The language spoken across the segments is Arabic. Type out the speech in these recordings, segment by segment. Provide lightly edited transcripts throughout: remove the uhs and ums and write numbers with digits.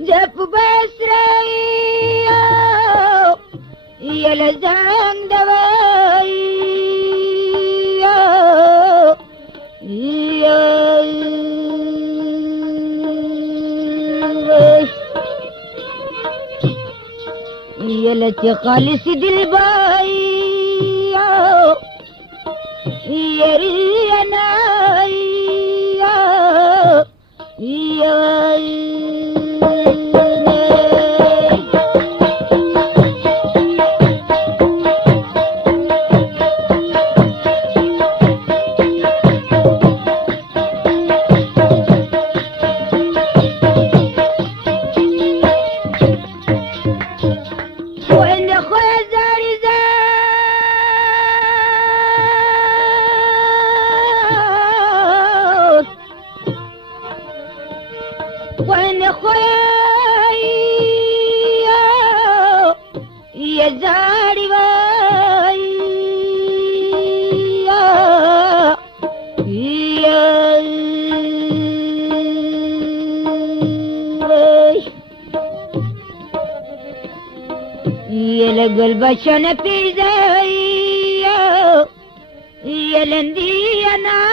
جب بسري يا لزان دواي يا لتي خالص دلباي يا رينا يا وين خويا يا زاري يا لقلب عشان في زي يا لندي انا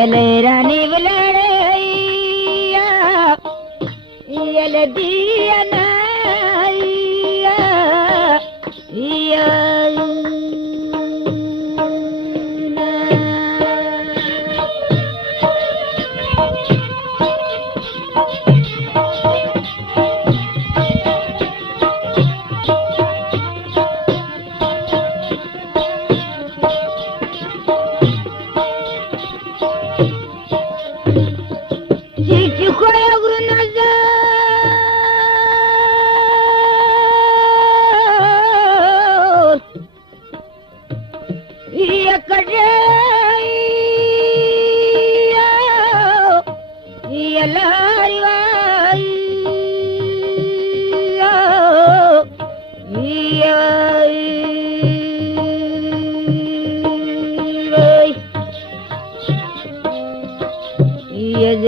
يليراني بلاريا يلدي انا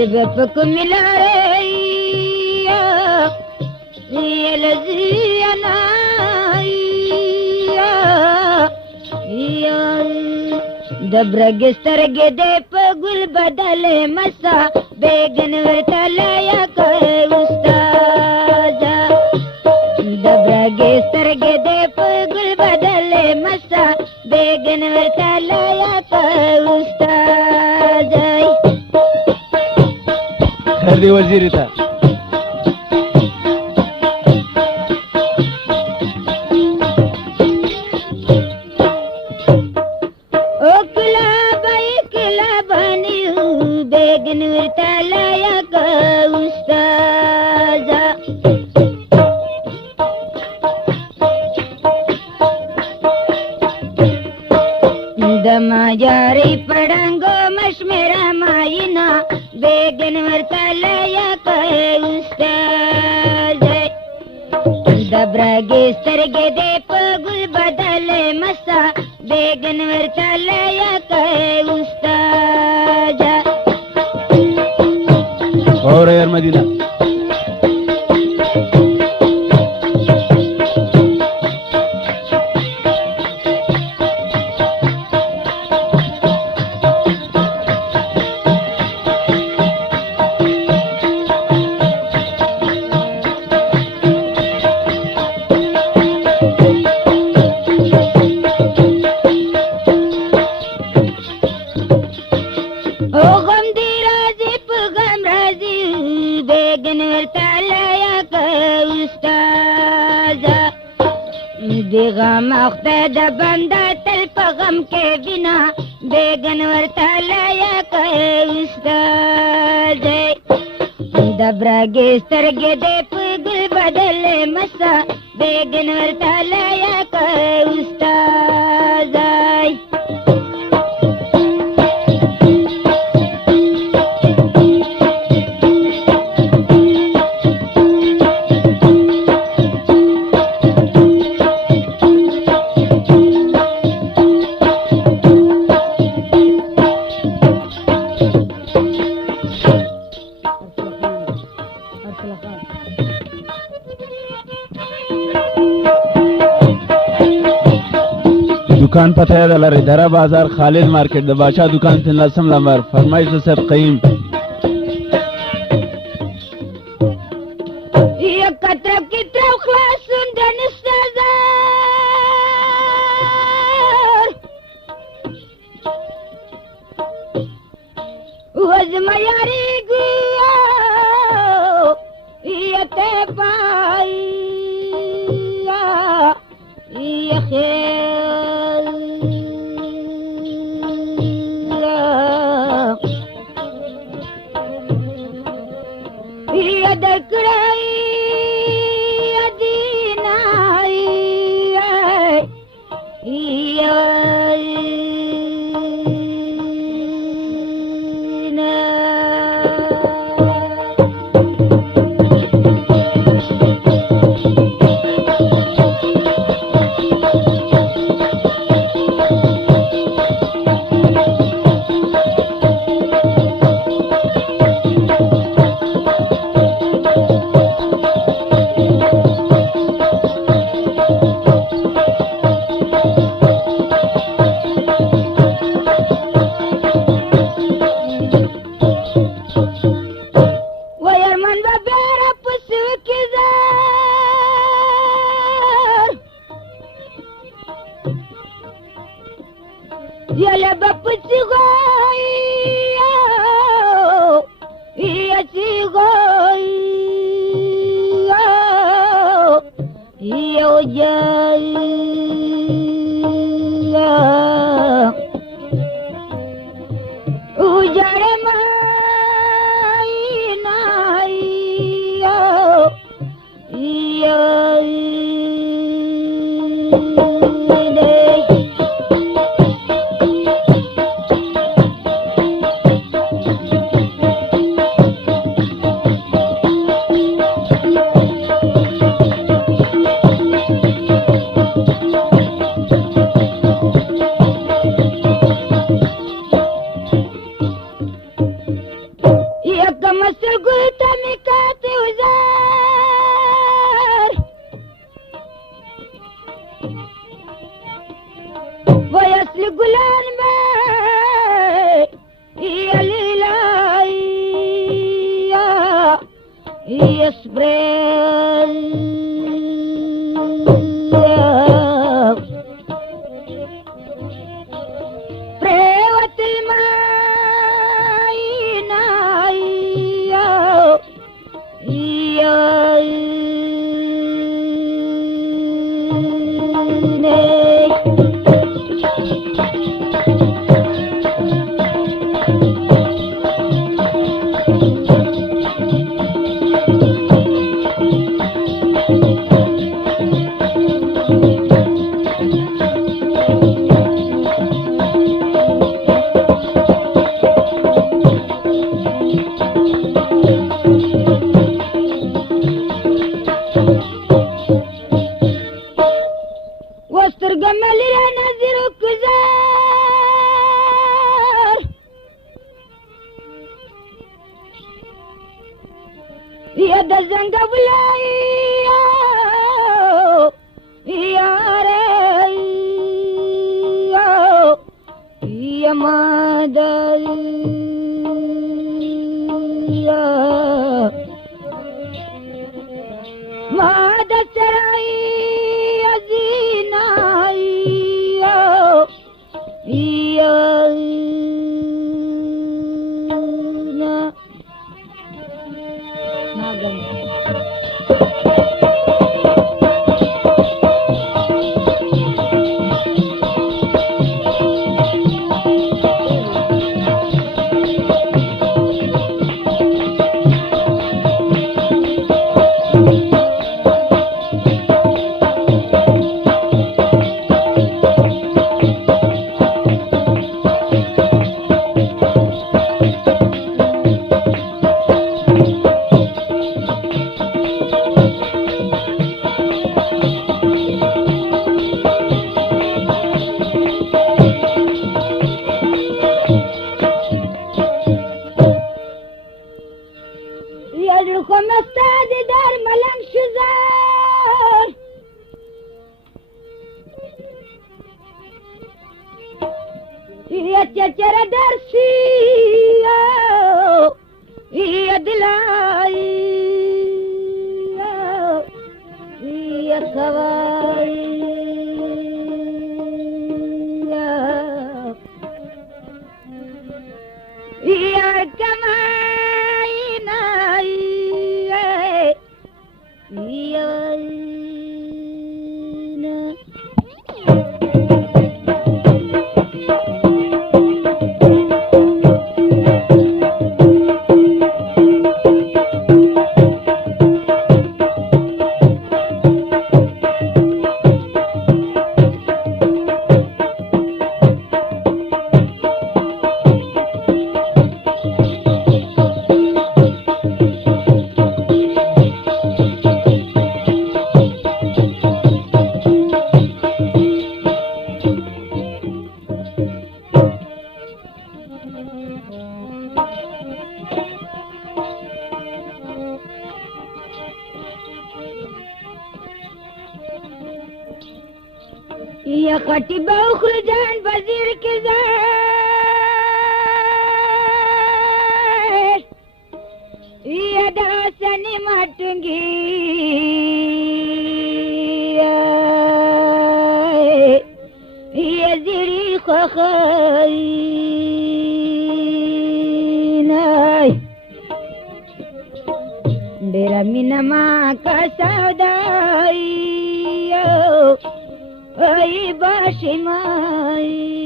يذبك ملاريا يا لذي انا يا دبرق استرق ديب قل بدل مسا بيغن ورتلا يا كاي استاذ دبرق استرق ديب قل بدل مسا بيغن ورتلا يا كاي استاذ خير وزيري تا दमाजारी पड़ंगो मशमेरा मायना बेगन वर्तलया कहे उस्ताद दब्रगे सरगे दे पगुल बदले मसा बेगन वर्तलया कहे उस्ताद और यार मदीना بیگن ورتالایا که استازا دی غم اخته د بنده تل په غم کې بنا بیگن ورتالایا که استازا د برګې سترګې دې په ګل بدل مسا بیگن ورتالایا که استازا दुकान पता है दलर दरा बाजार खालिद मार्केट द बादशाह दुकान 3 नंबर फरमाइश से قیم یک طرف کی طرف خلاصون د نستازار وزما یاری گیا یته پای یا خیر یا دکړای ادینای یا یلا بپچی گوئی یچی گوئی یو جائی اجڑ مائی نائی گلان میں یا لیلائی یا سپریل پریوت المائی نائی یا یا د زنګ بلای یا رای یا مادل ماد سرای ازینای یا ماغم يدركم استاذ دار ملم شزار يتجر درسي يا دلاي يا سواي يا كماينا يا خطيب اخرجان وزير كزار يا داسني ماتنگي يا زيري خخيناي ديرا مينا ما كسوداي اي باشي ماينا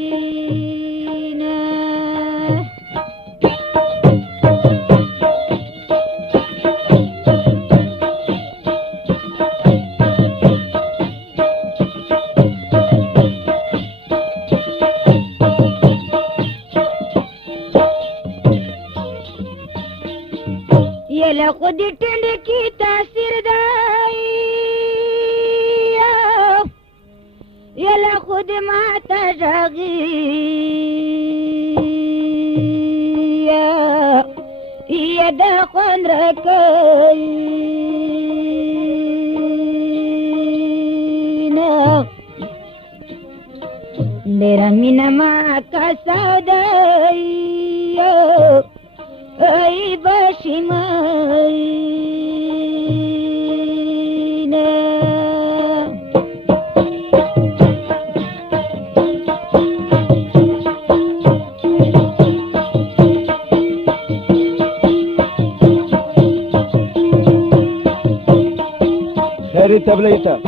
يلا خد تندكي تاثير داي يلا خد ما تجاغي يا دخن ركينا ديرا مينا ما كسوداي اي باشي ماينا خيري تبليتا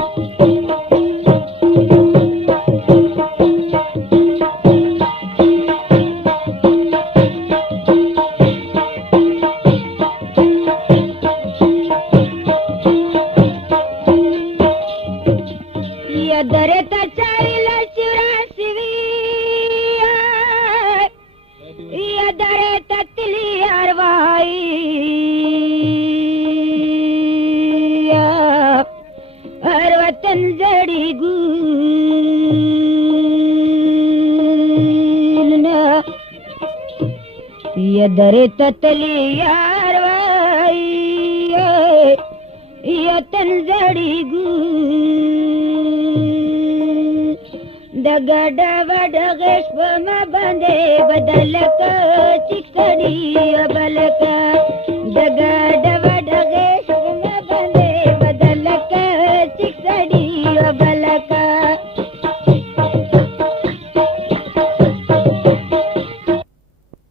يا درتا چايلا شراسوي يا درتا تلي ارواي هر وطن زړی ګلنا یا درتا تلي ارواي یا تن زړی ګل دګډ وډ غش په ما باندې بدل کا چکړی بلکا دګډ